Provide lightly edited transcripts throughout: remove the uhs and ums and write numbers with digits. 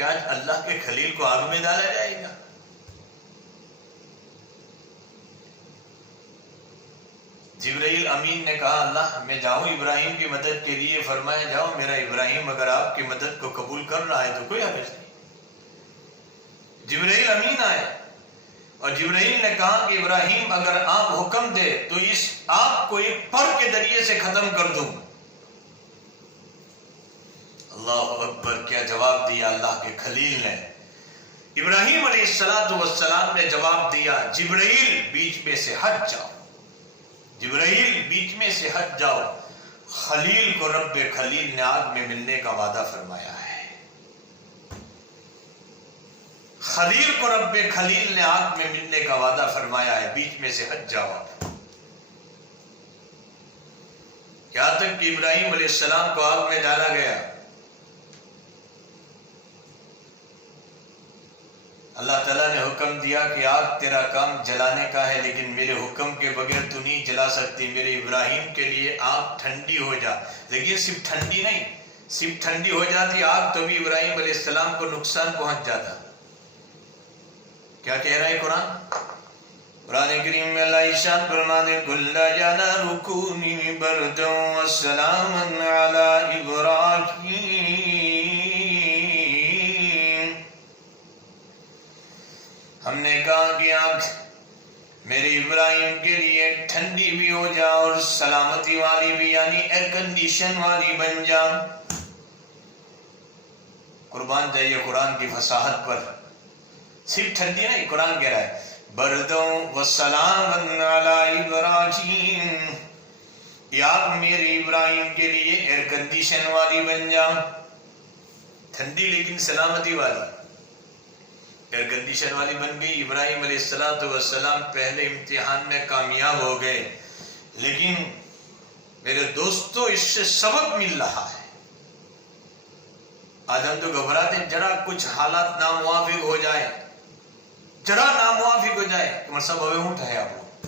کہ آج اللہ کے خلیل کو آگ میں ڈالا جائے گا؟ جبرائیل امین نے کہا اللہ میں جاؤں ابراہیم کی مدد کے لیے؟ فرمایا جاؤ، میرا ابراہیم اگر آپ کی مدد کو قبول کر رہا ہے تو کوئی حرج نہیں۔ جبرائیل امین آئے اور جبرائیل نے کہا کہ ابراہیم اگر آپ حکم دے تو اس آگ کو ایک پر کے ذریعے سے ختم کر دوں۔ اللہ اکبر، کیا جواب دیا اللہ کے خلیل نے! ابراہیم علیہ السلام نے جواب دیا، جبرائیل بیچ میں سے ہٹ جاؤ، جبرائیل بیچ میں سے ہٹ جاؤ۔ خلیل کو رب خلیل نے آگ میں ملنے کا وعدہ فرمایا ہے، خلیل کو رب خلیل نے آگ میں ملنے کا وعدہ فرمایا ہے، بیچ میں سے ہٹ جاؤ۔ یہاں تک کہ ابراہیم علیہ السلام کو آگ میں ڈالا گیا۔ اللہ تعالیٰ نے حکم دیا کہ آگ تیرا کام جلانے کا ہے، لیکن میرے حکم کے بغیر تو نہیں جلا سکتی، میرے ابراہیم کے لیے آگ ٹھنڈی ہو جا۔ لیکن صرف ٹھنڈی نہیں، صرف ٹھنڈی ہو جاتی آگ تو بھی ابراہیم علیہ السلام کو نقصان پہنچ جاتا۔ کیا کہہ رہا ہے قرآن؟ قرآن کریم میں اللہ ارشاد فرماتے ہیں کل جانا رکونی بردوں وسلام علی ابراہیم، ہم نے کہا کہ آگ میرے ابراہیم کے لیے ٹھنڈی بھی ہو جا اور سلامتی والی بھی، یعنی ایئر کنڈیشن والی بن جا۔ قربان جائیے قرآن کی فصاحت پر، صرف ٹھنڈی نہیں، قرآن کہہ رہا ہے بردوں وسلام علی ابراہیم، یہ آگ میرے ابراہیم کے لیے ایئر کنڈیشن والی بن جا، ٹھنڈی لیکن سلامتی والی، ایئر کنڈیشن والی بن گئی۔ ابراہیم علیہ السلام پہلے امتحان میں کامیاب ہو گئے، لیکن میرے دوستو اس سے سبق مل رہا ہے۔ آج ہم تو گھبراتے ہیں، ذرا کچھ حالات ناموافق ہو جائے، ذرا ناموافق ہو جائے کہ مطلب ہوئے اونٹ ہے آپ لوگ۔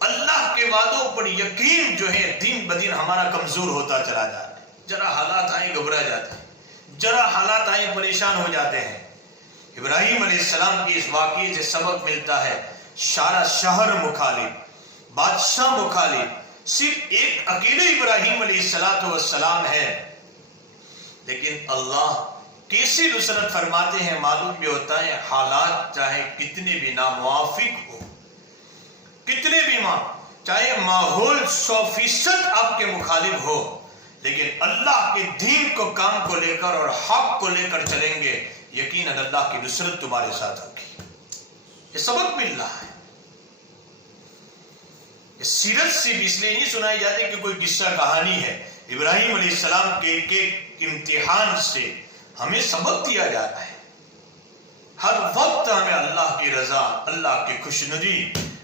اللہ کے وعدوں پر یقین جو ہے دن بدن ہمارا کمزور ہوتا چلا جاتا ہے، ذرا حالات آئیں گھبرا جاتے ہیں، ذرا حالات آئیں پریشان ہو جاتے ہیں۔ ابراہیم علیہ السلام کی اس واقعے سے سبق ملتا ہے، سارا شہر مخالف، بادشاہ مخالف، صرف ایک اکیلے ابراہیم علیہ السلام ہے، لیکن اللہ کیسے نصرت فرماتے ہیں معلوم بھی ہوتا ہے۔ حالات چاہے کتنے بھی ناموافق ہو، کتنے بھی چاہے ماحول 100% آپ کے مخالف ہو، لیکن اللہ کے دین کو کام کو لے کر اور حق کو لے کر چلیں گے، یقیناً اللہ کی نصرت تمہارے ساتھ ہوگی۔ یہ سبق مل رہا ہے۔ یہ سیرت سے بھی اس لیے نہیں سنائی جاتی کہ کوئی قصہ کہانی ہے، ابراہیم علیہ السلام کے ایک امتحان سے ہمیں سبق دیا جاتا ہے۔ ہر وقت ہمیں اللہ کی رضا، اللہ کی خوشنودی،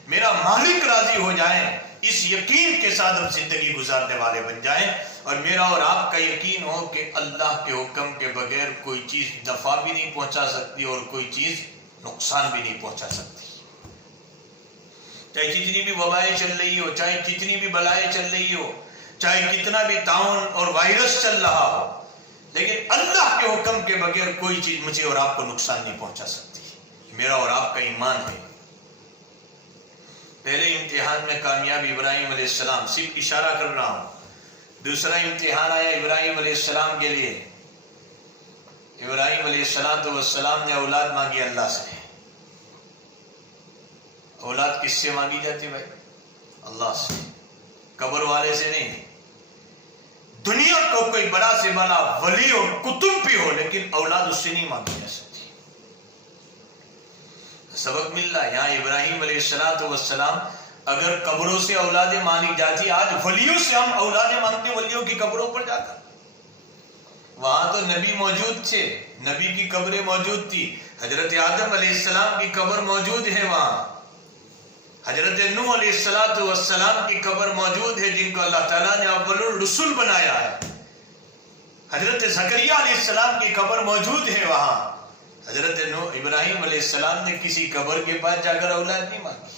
میرا مالک راضی ہو جائے، اس یقین کے ساتھ ہم زندگی گزارنے والے بن جائیں، اور میرا اور آپ کا یقین ہو کہ اللہ کے حکم کے بغیر کوئی چیز نفع بھی نہیں پہنچا سکتی اور کوئی چیز نقصان بھی نہیں پہنچا سکتی۔ چاہے کتنی بھی وبائیں چل رہی ہو، چاہے کتنی بھی بلائیں چل رہی ہو، چاہے کتنا بھی طاعون اور وائرس چل رہا ہو، لیکن اللہ کے حکم کے بغیر کوئی چیز مجھے اور آپ کو نقصان نہیں پہنچا سکتی۔ میرا اور آپ کا ایمان ہے۔ پہلے امتحان میں کامیاب ابراہیم علیہ السلام، صرف اشارہ کر رہا ہوں۔ دوسرا امتحان آیا ابراہیم علیہ السلام کے لیے۔ ابراہیم علیہ السلام نے اولاد مانگی اللہ سے۔ اولاد کس سے مانگی جاتی بھائی؟ اللہ سے، قبر والے سے نہیں۔ دنیا کو کوئی بڑا سے بڑا ولی اور کتب بھی ہو، لیکن اولاد اس سے نہیں مانگی جا سکتی۔ سبق مل رہا ہے یہاں ابراہیم علیہ السلام اگر قبروں سے اولادیں مانگی جاتی، آج ولیوں سے ہم اولادیں مانگتے، ولیوں کی قبروں پر جا کر۔ وہاں تو نبی موجود تھے، نبی کی قبریں موجود تھی، حضرت آدم علیہ السلام کی قبر موجود ہے وہاں، حضرت نوح علیہ السلام کی قبر موجود ہے جن کو اللہ تعالیٰ نے اول الرسل بنایا ہے، حضرت زکریا علیہ السلام کی قبر موجود ہے وہاں۔ حضرت ابراہیم علیہ السلام نے کسی قبر کے پاس جا کر اولاد نہیں مانگی،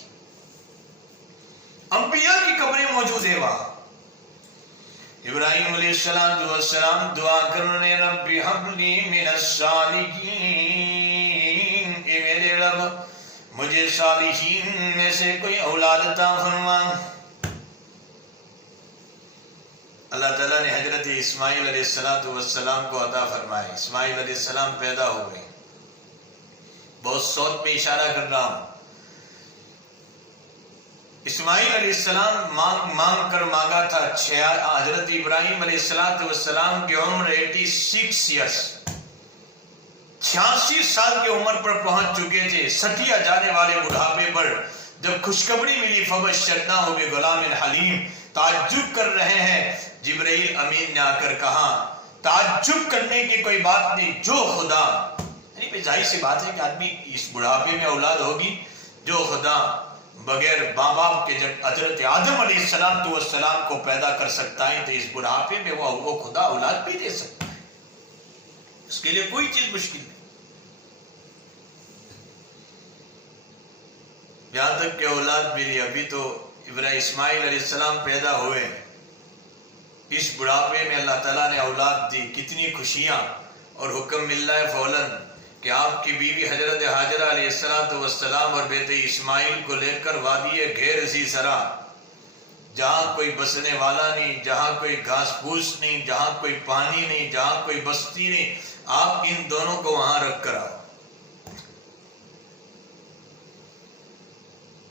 انبیاء کی قبریں موجود ہیں وہاں۔ ابراہیم علیہ السلام دعا کرنے رب ہب لی من الصالحین، اے میرے رب مجھے صالحین میں سے کوئی اولاد عطا فرما۔ اللہ تعالیٰ نے حضرت اسماعیل علیہ السلام کو عطا فرمائے۔ اسماعیل علیہ السلام پیدا ہو گئے۔ بہت صوت میں اشارہ کر رہا ہوں۔ اسماعیل علیہ السلام مانگ کر مانگا تھا۔ حضرت ابراہیم علیہ السلام کی عمر 86 ایئرس، 86 سال کی عمر پر پہنچ چکے تھے۔ سٹیا جانے والے بڑھاپے پر جب خوشخبری ملی فبشرناہ بغلام حلیم، تعجب کر رہے ہیں، جبرائیل امین نے آ کر کہا تعجب کرنے کی کوئی بات نہیں، جو خدا، یعنی ظاہر سی بات ہے کہ آدمی اس بڑھاپے میں اولاد ہوگی، جو خدا بغیر ماں باپ کے جب حضرت آدم علیہ السلام کو پیدا کر سکتا ہے تو اس بڑھاپے میں وہ خدا اولاد بھی دے سکتا ہے۔ اس کے لیے کوئی چیز مشکل نہیں۔ یہاں تک کہ اولاد ملی، ابھی تو اسماعیل علیہ السلام پیدا ہوئے، اس بڑھاپے میں اللہ تعالیٰ نے اولاد دی، کتنی خوشیاں، اور حکم مل رہا ہے فوراً کہ آپ کی بیوی حضرت ہاجرہ علیہ السلام اور بیٹے اسماعیل کو لے کر وادی غیر ذی زرع، جہاں کوئی بسنے والا نہیں، جہاں کوئی گھاس پھوس نہیں، جہاں کوئی پانی نہیں، جہاں کوئی بستی نہیں، آپ ان دونوں کو وہاں رکھ کر آؤ۔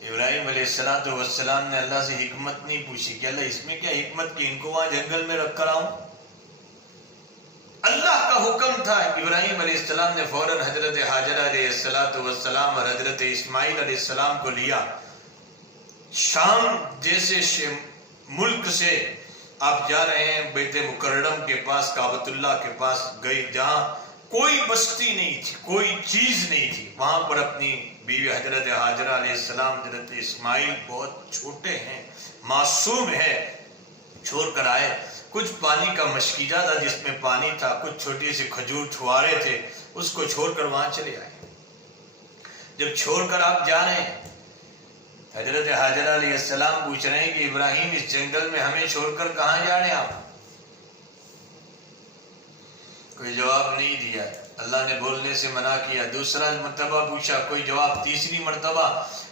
ابراہیم علیہ السلام نے اللہ سے حکمت نہیں پوچھی کہ اللہ اس میں کیا حکمت کی ان کو وہاں جنگل میں رکھ کر آؤں؟ اللہ کا حکم تھا۔ ابراہیم علیہ السلام نے فوراً حضرت ہاجرہ علیہ السلام اور حضرت اسماعیل علیہ السلام کو لیا۔ شام جیسے ملک سے آپ جا رہے ہیں بیت مکرم کے پاس، کعبۃ اللہ کے پاس گئے، جہاں کوئی بستی نہیں تھی، کوئی چیز نہیں تھی، وہاں پر اپنی بیوی حضرت ہاجرہ علیہ السلام، حضرت اسماعیل بہت چھوٹے ہیں، معصوم ہے، چھوڑ کر آئے۔ کچھ پانی کا مشکیزہ تھا جس میں پانی تھا، کچھ چھوٹی سی کھجور چھوارے تھے، اس کو چھوڑ کر وہاں چلے آئے۔ جب چھوڑ کر آپ جا رہے ہیں، حضرت ہاجرہ علیہ السلام پوچھ رہے ہیں کہ ابراہیم اس جنگل میں ہمیں چھوڑ کر کہاں جا رہے ہیں آپ؟ کوئی جواب نہیں دیا، اللہ نے بولنے سے منع کیا۔ دوسرا مرتبہ پوچھا، کوئی جواب۔ تیسری مرتبہ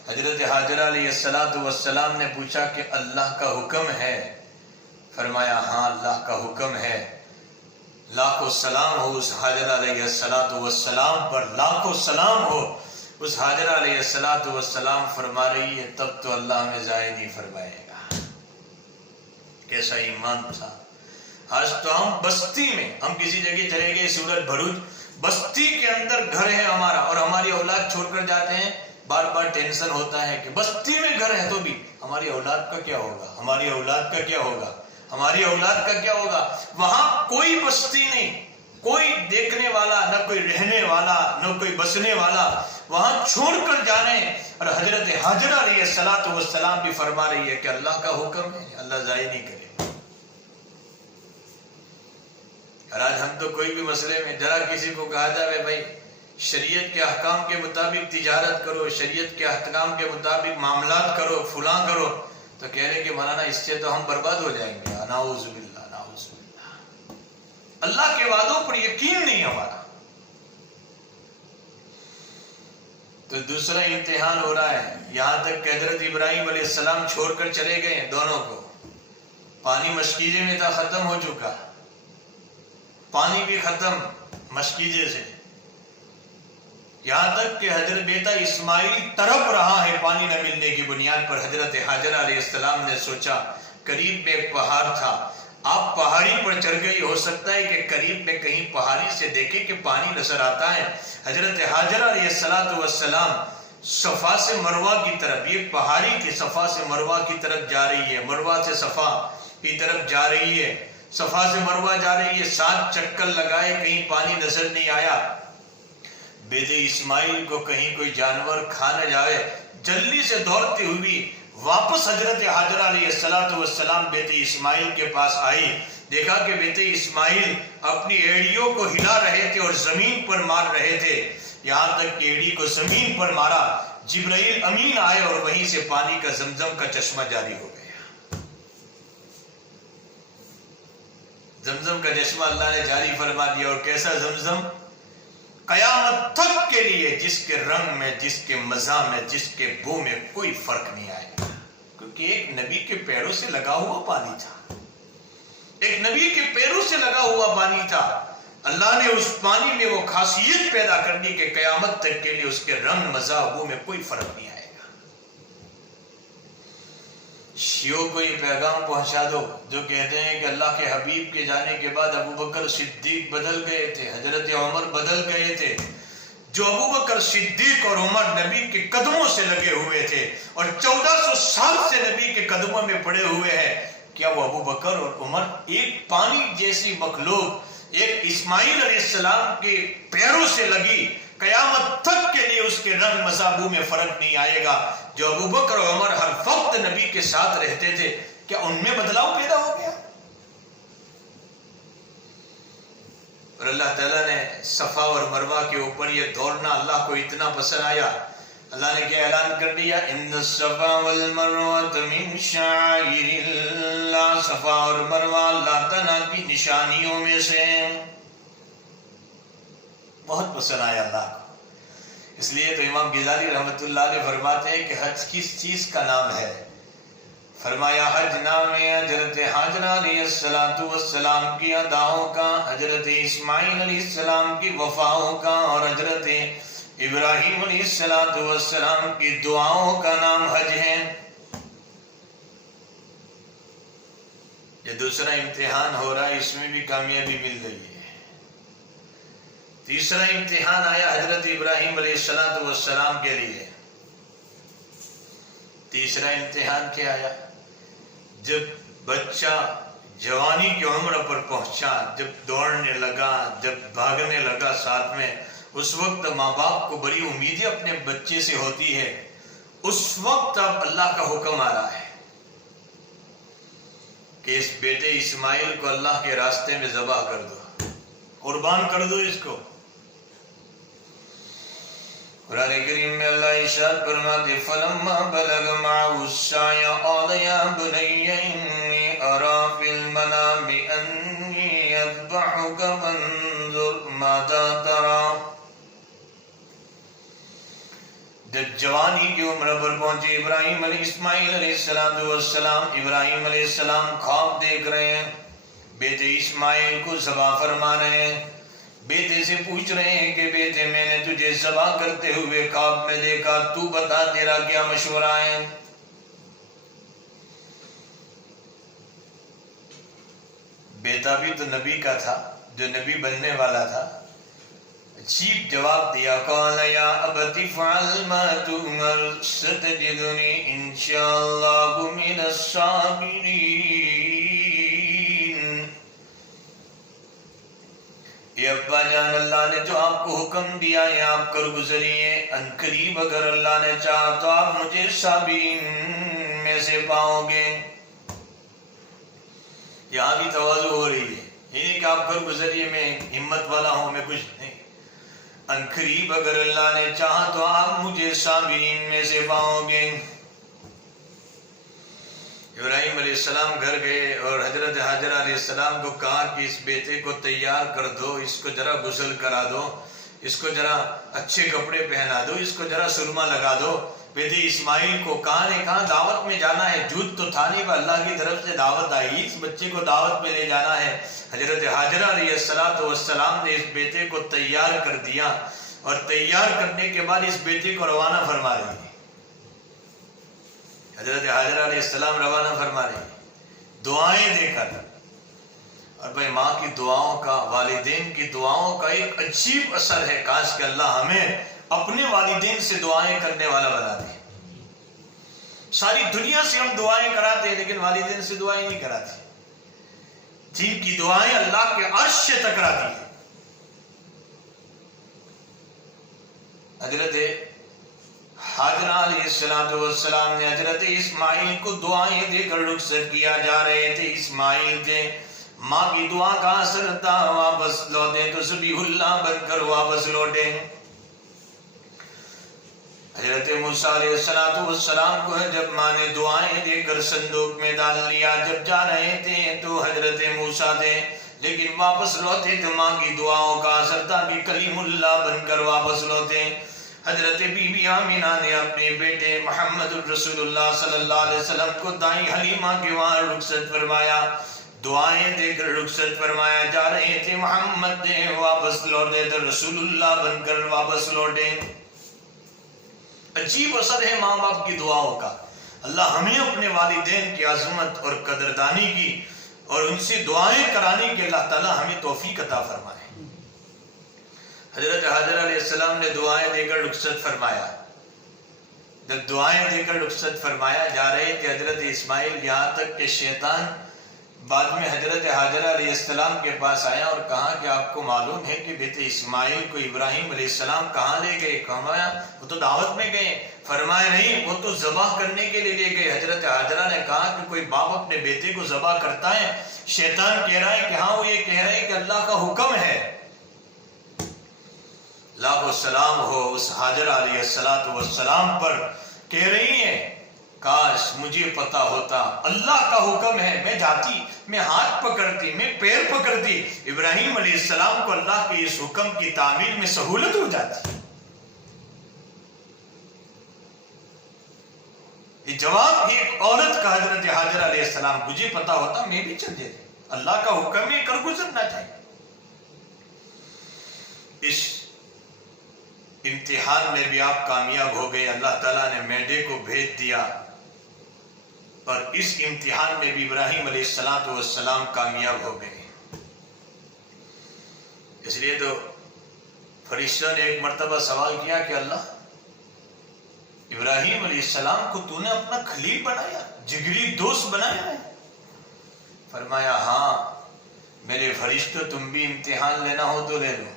حضرت ہاجرہ علیہ السلام نے پوچھا کہ اللہ کا حکم ہے؟ فرمایا ہاں اللہ کا حکم ہے۔ لاکھوں سلام ہو اس ہاجرہ علیہ السلام پر، لاکھوں سلام ہو اس ہاجرہ علیہ السلام۔ فرما رہی ہے تب تو اللہ ہمیں ضائع نہیں فرمائے گا۔ کیسا ایمان تھا۔ آج تو ہم بستی میں، ہم کسی جگہ چلے گئے، سورت بھروچ بستی کے اندر گھر ہے ہمارا، اور ہماری اولاد چھوڑ کر جاتے ہیں، بار بار ٹینشن ہوتا ہے کہ بستی میں گھر ہے تو بھی ہماری اولاد کا کیا ہوگا، ہماری اولاد کا کیا ہوگا، ہماری اولاد کا کیا ہوگا۔ وہاں کوئی بستی نہیں، کوئی دیکھنے والا، نہ کوئی رہنے والا، نہ کوئی بسنے والا، وہاں چھوڑ کر جانے۔ اور حضرت ہاجرہ علیہ السلام بھی فرما رہی ہے کہ اللہ کا حکم ہے، اللہ ضائع نہیں کرے۔ اور آج ہم تو کوئی بھی مسئلے میں ذرا کسی کو کہا جائے بھائی شریعت کے احکام کے مطابق تجارت کرو، شریعت کے احکام کے مطابق معاملات کرو، فلاں کرو، تو کہہ رہے کہ مولانا اس سے تو ہم برباد ہو جائیں گے۔ نعوذ باللہ، نعوذ باللہ۔ اللہ کے وعدوں پر یقین نہیں ہمارا۔ تو دوسرا امتحان ہو رہا ہے، یہاں تک کہ حضرت ابراہیم علیہ السلام چھوڑ کر چلے گئے دونوں کو۔ پانی مشکیزے میں تھا، ختم ہو چکا، پانی بھی ختم مشکیزے سے، یہاں تک کہ حضرت بیٹا اسماعیل تڑپ رہا ہے پانی نہ ملنے کی بنیاد پر۔ حضرت ہاجرہ علیہ السلام نے سوچا، قریب میں ایک پہاڑ تھا، آپ پہاڑی پر چڑھ گئی، ہو سکتا ہے کہ قریب میں کہیں پہاڑی سے دیکھے کہ پانی نظر آتا ہے۔ حضرت ہاجرہ علیہ السلام صفا سے مروہ کی طرف، یہ پہاڑی کی صفا سے مروہ کی طرف جا رہی ہے، مروہ سے صفا کی طرف جا رہی ہے، صفا سے مروہ جا رہی ہے، 7 چکر لگائے، کہیں پانی نظر نہیں آیا۔ بیٹے اسماعیل کو کہیں کوئی جانور کھا نہ جائے، جلدی سے دوڑتی ہوئی واپس حضرت ہاجرہ علیہ السلام بیٹے اسماعیل کے پاس آئی۔ دیکھا کہ بیٹے اسماعیل اپنی ایڑیوں کو ہلا رہے تھے اور زمین پر مار رہے تھے، یہاں تک کہ ایڑی کو زمین پر مارا، جبرائیل امین آئے اور وہیں سے پانی کا زمزم کا چشمہ جاری ہو گیا۔ زمزم کا چشمہ اللہ نے جاری فرما دیا. اور کیسا زمزم؟ قیامت تک کے لیے جس کے رنگ میں، جس کے مزہ میں، جس کے بو میں کوئی فرق نہیں آئے گا، کیونکہ ایک نبی کے پیروں سے لگا ہوا پانی تھا. ایک نبی کے پیروں سے لگا ہوا پانی تھا. اللہ نے اس پانی میں وہ خاصیت پیدا کر دی کہ قیامت تک کے لیے اس کے رنگ، مزہ، بو میں کوئی فرق نہیں آئے گا. شیعوں کو یہ پیغام پہنچا دو جو کہتے ہیں کہ اللہ کے حبیب کے جانے کے بعد ابو بکر صدیق بدل گئے تھے، حضرت عمر بدل گئے تھے. جو ابو بکر صدیق اور عمر نبی کے قدموں سے لگے ہوئے تھے اور 1400 سال سے نبی کے قدموں میں پڑے ہوئے ہیں، کیا وہ ابو بکر اور عمر ایک پانی جیسی مخلوق، ایک اسماعیل علیہ السلام کے پیروں سے لگی، قیامت تک کے لیے اس کے رنگ مذہبوں میں فرق نہیں آئے گا؟ جو ابو بکر اور عمر ہر وقت نبی کے ساتھ رہتے تھے، کیا ان میں بدلاؤ پیدا ہو گیا؟ اور اللہ تعالیٰ نے صفا اور مروہ کے اوپر یہ دوڑنا اللہ کو اتنا پسند آیا، اللہ نے کیا اعلان کر دیا؟ ان الصفا والمروۃ من شعائر اللہ. صفا اور مروہ اللہ تعالیٰ کی نشانیوں میں سے. بہت پسند آیا اللہ کو. اس لیے تو امام غزالی رحمۃ اللہ علیہ فرماتے ہیں کہ حج کس چیز کا نام ہے؟ فرمایا حج نام ہے حضرت حاجرہ علیہ السلام کی اداؤں کا، حضرت اسماعیل علیہ السلام کی وفاؤں کا، اور حضرت ابراہیم علیہ السلام کی دعاؤں کا نام حج ہے. یہ دوسرا امتحان ہو رہا ہے، اس میں بھی کامیابی مل رہی ہے. تیسرا امتحان آیا حضرت ابراہیم علیہ السلام کے لیے. تیسرا امتحان کیا آیا؟ جب بچہ جوانی کی عمر پر پہنچا، جب دوڑنے لگا، جب بھاگنے لگا ساتھ میں، اس وقت ماں باپ کو بڑی امیدیں اپنے بچے سے ہوتی ہے. اس وقت اب اللہ کا حکم آ رہا ہے کہ اس بیٹے اسماعیل کو اللہ کے راستے میں ذبح کر دو، قربان کر دو اس کو. قرآن کریم میں اللہ ارشاد فرماتے فلما بلغ معه السعي قال يا بني إني أرى في المنام أني أذبحك فانظر ماذا ترى. جب جوانی کی عمر پر پہنچے ابراہیم علیہ اسماعیل علیہ السلام، ابراہیم علیہ السلام خواب دیکھ رہے ہیں، بیٹے اسماعیل کو ذبح فرما رہے ہیں. بیٹے سے پوچھ رہے ہیں کہ بیٹے میں نے تجھے ذبح کرتے ہوئے خواب میں دیکھا، تو بتا تیرا کیا مشورہ ہے؟ بیٹا بھی تو نبی کا تھا، جو نبی بننے والا تھا. عجیب جواب دیا، قال یا ابت افعل ما تؤمر ستجدنی انشاءاللہ من الصابرین. یہ ابا جان، اللہ نے جو آپ کو حکم دیا ہے آپ کر گزریے، ان قریب اگر اللہ نے چاہا تو آپ مجھے صابرین میں سے پاؤ گے. یہاں بھی تواضع ہو رہی ہے، یہ نہیں کہ آپ کر گزریے میں ہمت والا ہوں، میں کچھ نہیں. ان قریب اگر اللہ نے چاہا تو آپ مجھے صابرین میں سے پاؤ گے. ابراہیم علیہ السلام گھر گئے اور حضرت حاجرہ علیہ السلام کو کہا کہ اس بیٹے کو تیار کر دو، اس کو ذرا غسل کرا دو، اس کو ذرا اچھے کپڑے پہنا دو، اس کو ذرا سرما لگا دو. بیٹے اسماعیل کو کہاں دعوت میں جانا ہے، جھوٹ تو تھا نہیں، پر اللہ کی طرف سے دعوت آئی، اس بچے کو دعوت میں لے جانا ہے. حضرت حاجرہ علیہ السلام نے اس بیٹے کو تیار کر دیا، اور تیار کرنے کے بعد اس بیٹے کو روانہ فرما رہی ہے. حضرت حاجرہ علیہ السلام روانہ فرما رہے ہیں دعائیں دے کر. اور بھائی ماں کی دعاؤں کا، والدین کی دعاؤں کا ایک عجیب اثر ہے. کاش کہ اللہ ہمیں اپنے والدین سے دعائیں کرنے والا بنا دے. ساری دنیا سے ہم دعائیں کراتے ہیں لیکن والدین سے دعائیں نہیں کراتے، جن کی دعائیں اللہ کے عرش سے ٹکراتی ہیں. حضرت حاجرہ علیہ السلام نے حضرت اسماعیل کو دعائیں دے کر رخصت کیا. جا رہے تھے اسماعیل کے، ماں کی دعا کا اثر تھا، واپس لوٹے تو ذبیح اللہ بن کر واپس لوٹے. حضرت موسیٰ علیہ السلام کو جب ماں نے دعائیں دے کر صندوق میں ڈال لیا، جب جا رہے تھے تو حضرت موسیٰ تھے لیکن واپس لوٹے تو ماں کی دعاؤں کا اثر تھا کہ کلیم اللہ بن کر واپس لوٹے۔ حضرت بی بی آمینہ نے اپنے بیٹے محمد الرسول اللہ صلی اللہ علیہ وسلم کو دائیں حلیمہ کے وہاں رخصت فرمایا، دعائیں دے کر رخصت فرمایا۔ جا رہے تھے محمد نے واپس لوٹے تو رسول اللہ بن کر واپس لوٹے۔ عجیب اثر ہے ماں باپ کی دعاؤں کا۔ اللہ ہمیں اپنے والدین کی عظمت اور قدردانی کی اور ان سے دعائیں کرانے کی اللہ تعالی ہمیں توفیق عطا فرمائے۔ حضرت حاجر علیہ السلام نے دعائیں دے کر رخصت فرمایا۔ جب دعائیں دے کر رخصت فرمایا، جا رہے تھے حضرت اسماعیل، یہاں تک کہ شیطان بعد میں حضرت حاجر علیہ السلام کے پاس آیا اور کہا کہ آپ کو معلوم ہے کہ بیٹے اسماعیل کو ابراہیم علیہ السلام کہاں لے گئے؟ فرمایا وہ تو دعوت میں گئے۔ فرمایا نہیں، وہ تو ذبح کرنے کے لیے لے گئے۔ حضرت حاجرہ نے کہا کہ کوئی باپ اپنے بیٹے کو ذبح کرتا ہے؟ شیطان کہہ رہا ہے کہ ہاں، وہ یہ کہہ رہے ہیں کہ اللہ کا حکم ہے۔ لاکھ السلام ہو اس حاجر علیہ السلام پر، کہہ رہی ہیں کاش مجھے پتا ہوتا، اللہ کا حکم ہے، میں جاتی، میں ہاتھ پکڑتی، میں پیر پکڑتی، ابراہیم علیہ السلام کو اللہ کے اس حکم کی تعمیل میں سہولت ہو جاتی۔ یہ جواب ایک عورت کا حضرت حاجر علیہ السلام، مجھے پتا ہوتا میں بھی چل جاتی، اللہ کا حکم ہے، کر گزرنا چاہیے۔ اس امتحان میں بھی آپ کامیاب ہو گئے، اللہ تعالیٰ نے میڈے کو بھیج دیا، اور اس امتحان میں بھی ابراہیم علیہ السلام کامیاب ہو گئے۔ اس لیے تو فرشتوں نے ایک مرتبہ سوال کیا کہ اللہ، ابراہیم علیہ السلام کو تو نے اپنا خلیل بنایا، جگری دوست بنایا ہے؟ فرمایا ہاں میرے فرشتوں، تم بھی امتحان لینا ہو تو لے لو۔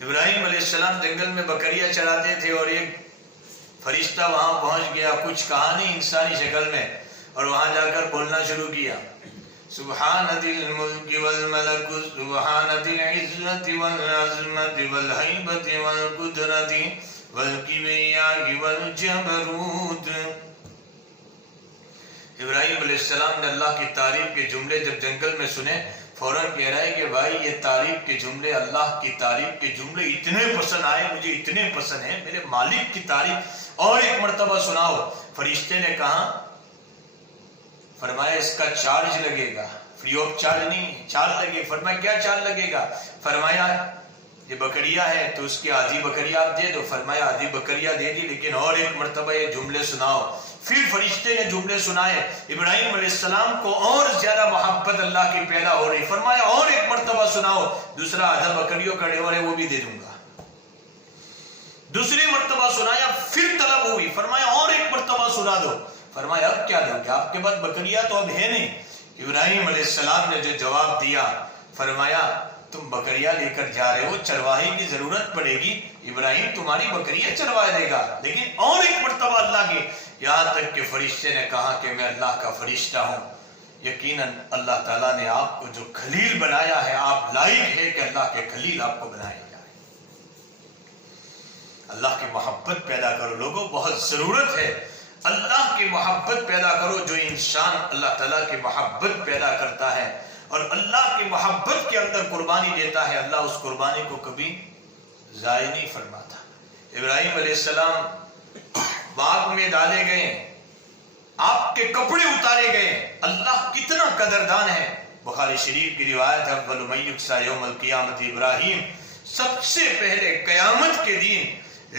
ابراہیم علیہ السلام جنگل میں بکریاں چراتے تھے اور ایک فرشتہ وہاں پہنچ گیا، کچھ کہا نہیں انسانی شکل میں، اور وہاں جا کر بولنا شروع کیا، سبحان ذی الملک والملک، سبحان ذی العزت والعظمت والہیبت والقدرت والکبریاء والجبروت۔ ابراہیم علیہ السلام نے اللہ کی تعریف کے جملے جب جنگل میں سنے، فوراً کہہ رہا ہے کہ بھائی یہ تعریف کے جملے، اللہ کی تعریف کے جملے اتنے پسند آئے، مجھے اتنے پسند ہیں، میرے مالک کی تعریف اور ایک مرتبہ سناؤ۔ فرشتے نے کہا، فرمایا اس کا چارج لگے گا، فری آف چارج نہیں، چارج لگے۔ فرمایا کیا چارج لگے گا؟ فرمایا یہ بکریاں ہے تو اس کی آدھی بکریاں آپ دے دو۔ فرمایا آدھی بکریاں دے دی، لیکن اور ایک مرتبہ یہ جملے سناؤ۔ پھر فرشتے نے جملے سنائے، ابراہیم علیہ السلام کو اور زیادہ محبت اللہ کی پیدا ہو رہی۔ فرمایا اور ایک مرتبہ سناؤ، دوسرا آدھا بکریوں کا ڈیور ہے وہ بھی دے دوں گا۔ دوسری مرتبہ سنایا، پھر طلب ہوئی، فرمایا اور ایک مرتبہ سنا دو۔ فرمایا اب کیا دوں گے، آپ کے بعد بکریاں تو اب ہے نہیں۔ ابراہیم علیہ السلام نے جو جواب دیا، فرمایا تم بکریاں لے کر جا رہے ہو، چرواہے کی ضرورت پڑے گی، ابراہیم تمہاری بکریاں چروا دے گا، لیکن اور ایک مرتبہ اللہ کی، یہاں تک کہ فرشتے نے کہا کہ میں اللہ کا فرشتہ ہوں، یقیناً اللہ تعالیٰ نے آپ کو جو خلیل بنایا ہے، آپ لائق ہے کہ اللہ کے خلیل آپ کو بنایا جائے۔ اللہ کی محبت پیدا کرو لوگوں، بہت ضرورت ہے اللہ کی محبت پیدا کرو۔ جو انسان اللہ تعالیٰ کی محبت پیدا کرتا ہے اور اللہ کی محبت کے اندر قربانی دیتا ہے، اللہ اس قربانی کو کبھی ضائع نہیں فرماتا۔ ابراہیم علیہ السلام باغ میں ڈالے گئے، آپ کے کپڑے اتارے گئے، اللہ کتنا قدردان ہے۔ بخاری شریف کی روایت ہے، اول من یکسیٰ یوم القیامت ابراہیم، سب سے پہلے قیامت کے دن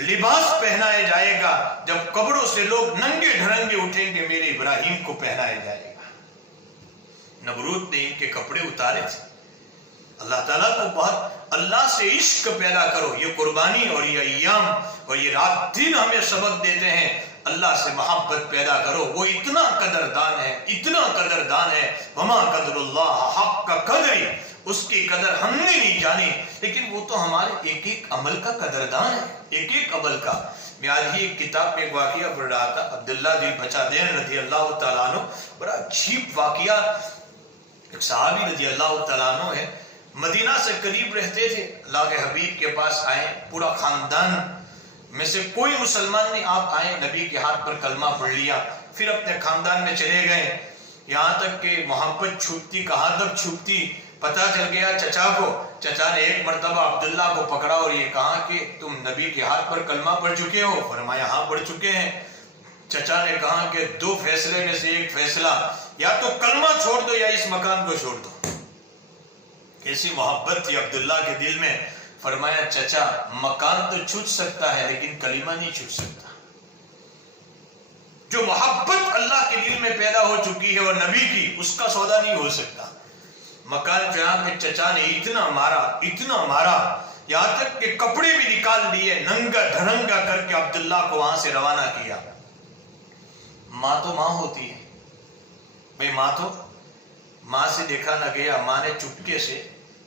لباس پہنایا جائے گا، جب قبروں سے لوگ ننگے ڈھرنگے اٹھیں گے، میرے ابراہیم کو پہنایا جائے گا۔ نمرود نے ان کے کپڑے اتارے تھے۔ اللہ تعالیٰ کو بہت، اللہ سے عشق پیدا کرو۔ یہ قربانی اور یہ ایام اور یہ رات دن ہمیں سبق دیتے ہیں، اللہ سے محبت پیدا کرو، وہ اتنا قدردان ہے، اتنا قدردان ہے۔ وما قدر اللہ حق قدری، اس کی قدر ہم نے نہیں جانی، لیکن وہ تو ہمارے ایک ایک عمل کا قدردان ہے، ایک ایک عمل کا۔ میں آج ہی ایک کتاب میں ایک واقعہ پڑھ رہا تھا، عبداللہ بن بچادین رضی اللہ تعالیٰ عنہ، بڑا عجیب واقعہ۔ ایک صحابی رضی اللہ تعالیٰ عنہ ہے، مدینہ سے قریب رہتے تھے، اللہ کے حبیب کے پاس آئے، پورا خاندان میں سے کوئی مسلمان نہیں، آپ آئے، نبی کے ہاتھ پر کلمہ پڑھ لیا، پھر اپنے خاندان میں چلے گئے۔ یہاں تک کہ محبت چھپتی کہاں تک چھپتی پتہ چل گیا چچا کو. چچا نے ایک مرتبہ عبداللہ کو پکڑا اور یہ کہا کہ تم نبی کے ہاتھ پر کلمہ پڑھ چکے ہو؟ فرمایا ہاں پڑھ چکے ہیں. چچا نے کہا کہ دو فیصلے میں سے ایک فیصلہ، یا تو کلمہ چھوڑ دو یا اس مکان کو چھوڑ دو. کیسی محبت تھی عبداللہ کے دل میں. فرمایا چچا مکان تو چھوٹ سکتا ہے لیکن کلمہ نہیں چھوٹ سکتا. جو محبت اللہ کے دل میں پیدا ہو چکی ہے اور نبی کی، اس کا سودا نہیں ہو سکتا. مکان جہاں پہ چچا نے اتنا مارا یہاں تک کہ کپڑے بھی نکال لیے، ننگا دھڑنگا کر کے عبداللہ کو وہاں سے روانہ کیا. ماں تو ماں ہوتی ہے بھئی، ماں سے دیکھا نہ گیا. ماں نے چپکے سے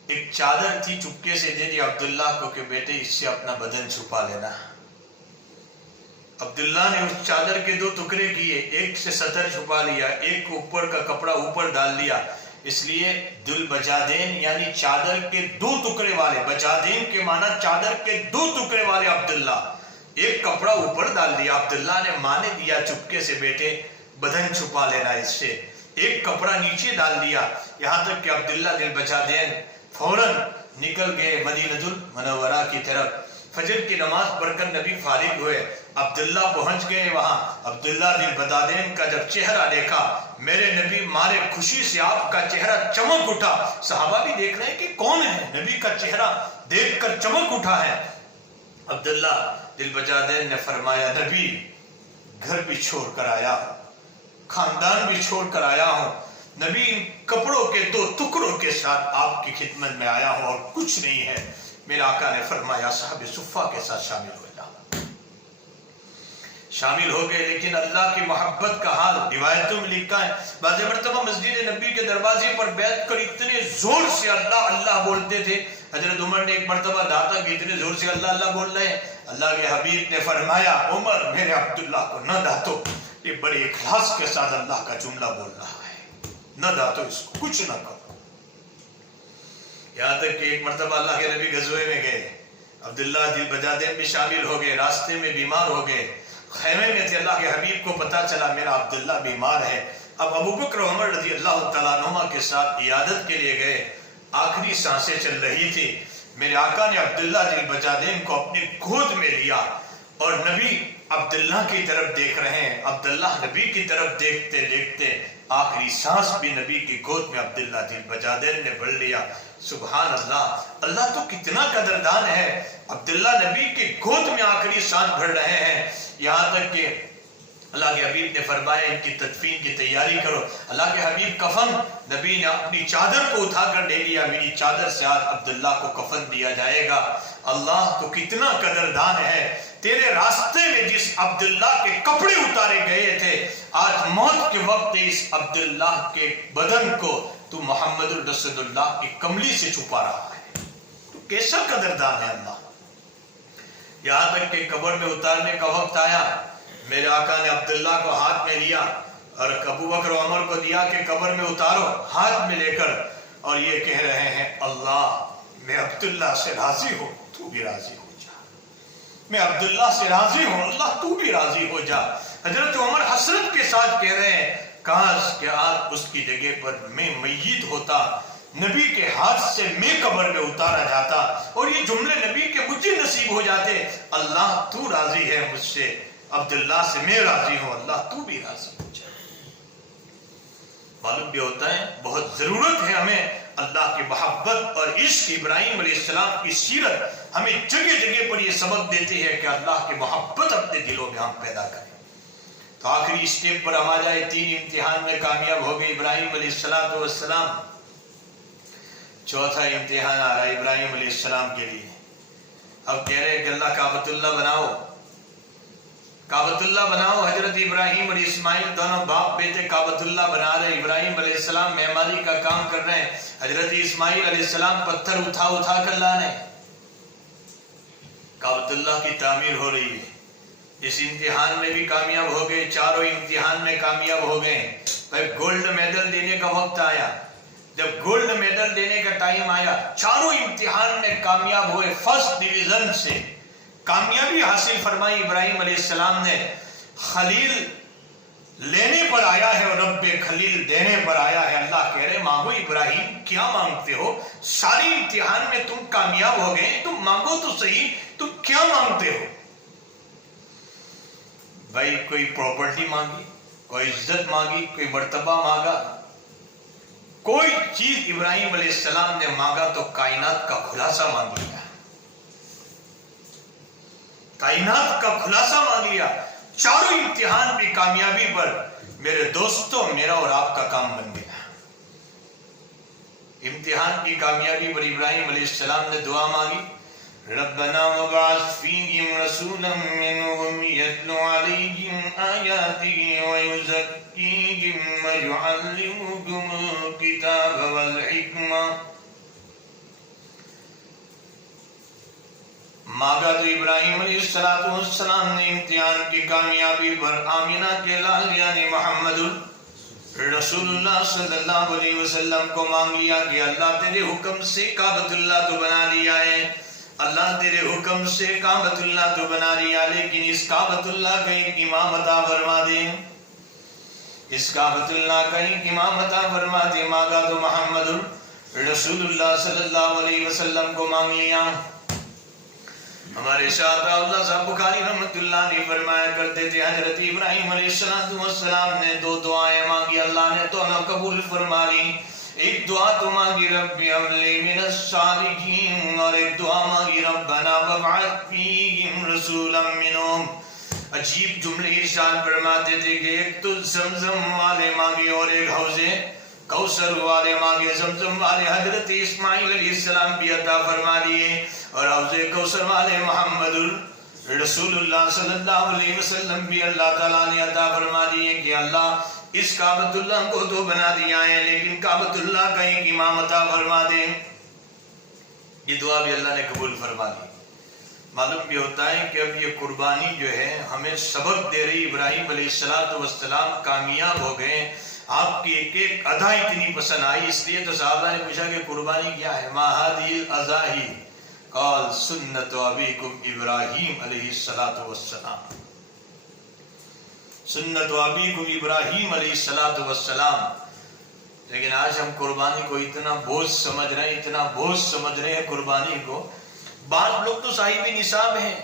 ایک چادر تھی چپکے سے دے دی عبداللہ کو کہ بیٹے اس سے اپنا بدن چھپا لینا. عبداللہ نے اس چادر کے دو ٹکڑے کیے، ایک سے سطر چھپا لیا، ایک اوپر کا کپڑا اوپر ڈال لیا. اس لیے دل بجادین یعنی چادر کے دو ٹکڑے والے، بجادین کے معنی چادر کے دو ٹکڑے والے عبداللہ. ایک کپڑا اوپر ڈال دیا عبداللہ نے، ماں نے دیا چپکے سے بیٹے بدن چھپا لینا اس سے. ایک کپڑا نیچے ڈال دیا، یہاں تک کہ عبداللہ دل بجادین فوراً نکل گئے مدینہ المنورہ کی طرف. فجر کی نماز پڑھ کر نبی فارغ ہوئے، عبداللہ پہنچ گئے وہاں. عبداللہ دل بجادین کا جب چہرہ دیکھا، میرے نبی مارے خوشی سے آپ کا چہرہ چمک اٹھا. صحابہ بھی دیکھ رہے ہیں کہ کون ہے، نبی کا چہرہ دیکھ کر چمک اٹھا ہے. عبداللہ دل بجادین نے فرمایا نبی گھر بھی چھوڑ کر آیا ہوں، خاندان بھی چھوڑ کر آیا ہوں، نبی ان کپڑوں کے دو ٹکڑوں کے ساتھ آپ کی خدمت میں آیا ہوں اور کچھ نہیں ہے. میرے آقا نے فرمایا صحابہ صفہ کے ساتھ شامل ہو جاؤ. شامل ہو گئے، لیکن اللہ کی محبت کا حال روایتوں میں لکھا ہے. بعض مرتبہ مسجد نبی کے دروازے پر بیٹھ کر اتنے زور سے اللہ اللہ بولتے تھے. حضرت عمر نے ایک مرتبہ داتا کہ اتنے زور سے اللہ اللہ بول رہے ہیں. اللہ کے حبیب نے فرمایا عمر میرے عبداللہ کو نہ داتو، یہ بڑے اخلاص کے ساتھ اللہ کا جملہ بول رہا ہے، نہ داتو اس کو، کچھ نہ کرو. یہاں تک کہ ایک مرتبہ اللہ کے نبی غزوے میں گئے، عبداللہ دل بجادین بھی شامل ہو گئے، راستے میں بیمار ہو گئے، خیمے میں تھے. اللہ کے حبیب کو پتا چلا میرا عبداللہ بیمار ہے. اب ابو بکر عمر رضی اللہ تعالیٰ عنہما کے ساتھ عیادت کے لیے گئے. آخری سانسیں چل رہی تھی. میرے آقا نے عبداللہ دل بجادین کو اپنی گود میں لیا اور نبی عبداللہ کی طرف دیکھ رہے ہیں. عبداللہ نبی کی طرف دیکھتے دیکھتے آخری سانس بھی نبی کی گود میں عبداللہ دل بجادین نے بھر لیا. سبحان اللہ، اللہ تو کتنا قدردان ہے. عبداللہ نبی کی گود میں آخری سانس بھر رہے ہیں. یہاں تک کہ اللہ کے حبیب نے فرمایا ان کی تدفین کی تیاری کرو. اللہ کے حبیب کفن، نبی نے اپنی چادر کو اٹھا کر دے دیا، میری چادر سے آج عبداللہ کو کفن دیا جائے گا. اللہ تو کتنا قدردان ہے. تیرے راستے میں جس عبداللہ کے کپڑے اتارے گئے تھے، آج موت کے وقت اس عبداللہ کے بدن کو تو محمد الرسول اللہ کی کملی سے چھپا رہا ہے. تو کیسا قدردان ہے اللہ. یہاں تک کہ قبر میں اتارنے کا وقت آیا، میرے آقا نے عبداللہ کو ہاتھ میں لیا اور ابو بکر عمر کو دیا کہ قبر میں اتارو، ہاتھ میں لے کر، اور یہ کہہ رہے ہیں اللہ میں عبداللہ سے راضی ہوں، تو بھی راضی ہو جا. میں عبداللہ سے راضی ہوں، اللہ تو بھی راضی ہو جا. حضرت عمر حسرت کے ساتھ کہہ رہے ہیں کاش کہ آج اس کی جگہ پر میں میت ہوتا، نبی کے ہاتھ سے میں قبر میں اتارا جاتا اور یہ جملے نبی کے مجھے نصیب ہو جاتے. اللہ تو راضی ہے مجھ سے، عبداللہ سے میں راضی ہوں، اللہ تو بھی راضی ہو جائے. معلوم بھی ہوتا ہے بہت ضرورت ہے ہمیں اللہ کی محبت اور عشق. ابراہیم علیہ السلام کی سیرت ہمیں جگہ جگہ پر یہ سبق دیتی ہے کہ اللہ کی محبت اپنے دلوں میں ہم پیدا کریں. تو آخری اسٹیپ پر ہم آ جائے. 3 امتحان میں کامیاب ہو گئے ابراہیم علیہ السلام. چوتھا امتحان آ رہا ہے ابراہیم علیہ السلام کے لیے. اب کہہ رہے ہیں کہ اللہ کعبۃ اللہ بناؤ، کعبۃ اللہ بناؤ. حضرت ابراہیم اور اسماعیل دونوں باپ بیٹے کعبۃ اللہ بنا رہے. ابراہیم علیہ السلام معماری کا کام کر رہے ہیں، حضرت اسماعیل علیہ السلام پتھر اٹھا اٹھا کر لا رہے ہیں. کعبۃ اللہ کی تعمیر ہو رہی ہے. اس امتحان میں بھی کامیاب ہو گئے، چاروں امتحان میں کامیاب ہو گئے. بھائی گولڈ میڈل دینے کا وقت آیا. جب گولڈ میڈل دینے کا ٹائم آیا، چاروں امتحان میں کامیاب ہوئے. فرسٹ ڈویژن سے کامیابی حاصل فرمائی ابراہیم علیہ السلام نے. خلیل لینے پر آیا ہے اور رب خلیل دینے پر آیا ہے. اللہ کہہ رہے مانگو ابراہیم کیا مانگتے ہو؟ ساری امتحان میں تم کامیاب ہو گئے, تم مانگو تو صحیح, تم کیا مانگتے ہو؟ بھائی کوئی پراپرٹی مانگی, کوئی عزت مانگی, کوئی مرتبہ مانگا, کوئی چیز ابراہیم علیہ السلام نے مانگا تو کائنات کا خلاصہ مانگ لیا, کائنات کا خلاصہ مانگ لیا. چاروں امتحان بھی کامیابی پر میرے دوستوں میرا اور آپ کا کام بن گیا. امتحان کی کامیابی پر ابراہیم علیہ السلام نے دعا مانگی, ربنا وابعث فیہم رسولا منہم یتلو علیہم آیاتہ ویزکیہم ویعلمہم الکتاب والحکمہ. مانگا تو ابراہیم علیہ السلام نے امتحان کی کامیابی پر آمینہ کے لال یعنی محمد رسول اللہ صلی اللہ علیہ وسلم کو مانگ لیا کہ اللہ تیرے حکم سے کعبۃ اللہ تو بنا لیا ہے, اللہ تیرے حکم سے کعبۃ اللہ تو بنا لیا, لیکن اس کعبۃ اللہ کا ایک امام عطا فرما دے, اس کعبۃ اللہ کا ایک امام عطا فرما دے. مانگا تو محمد رسول اللہ صلی اللہ علیہ وسلم کو مانگ لیا. ہمارے شاہ اللہ صاحب بخاری رحمت اللہ علیہ فرمایا کرتے تھے حضرت ابراہیم علیہ السلام نے دو دعائیں مانگی, اللہ نے تو قبول فرما لی. ایک دعا تو مانگی رب ہب لی من الصالحین, اور ایک دعا مانگی ربنا وابعث فیہم رسولا منہم. عجیب جملے ارشاد فرماتے تھے کہ ایک تو زمزم والے مانگے اور ایک حوض کوثر والے مانگے. زمزم والے حضرت اسماعیل علیہ السلام بھی عطا فرما دیے, اور حوض کوثر والے محمد رسول اللہ صلی اللہ علیہ وسلم بھی اللہ تعالیٰ نے عطا فرما دیے کہ اللہ اس کعبۃ اللہ کو تو بنا دیا ہے, لیکن کعبۃ اللہ کا ایک امام عطا فرما دے. یہ دعا بھی اللہ نے قبول فرما دی. معلوم بھی ہوتا ہے کہ اب یہ قربانی جو ہے ہمیں سبق دے رہی. ابراہیم علیہ السلام کامیاب ہو گئے, آپ کی ایک ایک ادا اتنی پسند آئی, اس لیے تو صحابہ نے پوچھا کہ قربانی کیا ہے؟ ما ہذی الاضاحی قال سنت ابیکم ابراہیم علیہ السلام, سنت ابیکم ابراہیم علیہ السلام. لیکن آج ہم قربانی کو اتنا بوجھ سمجھ رہے ہیں, اتنا بوجھ سمجھ رہے ہیں قربانی کو. بعض لوگ تو صاحب نصاب ہیں,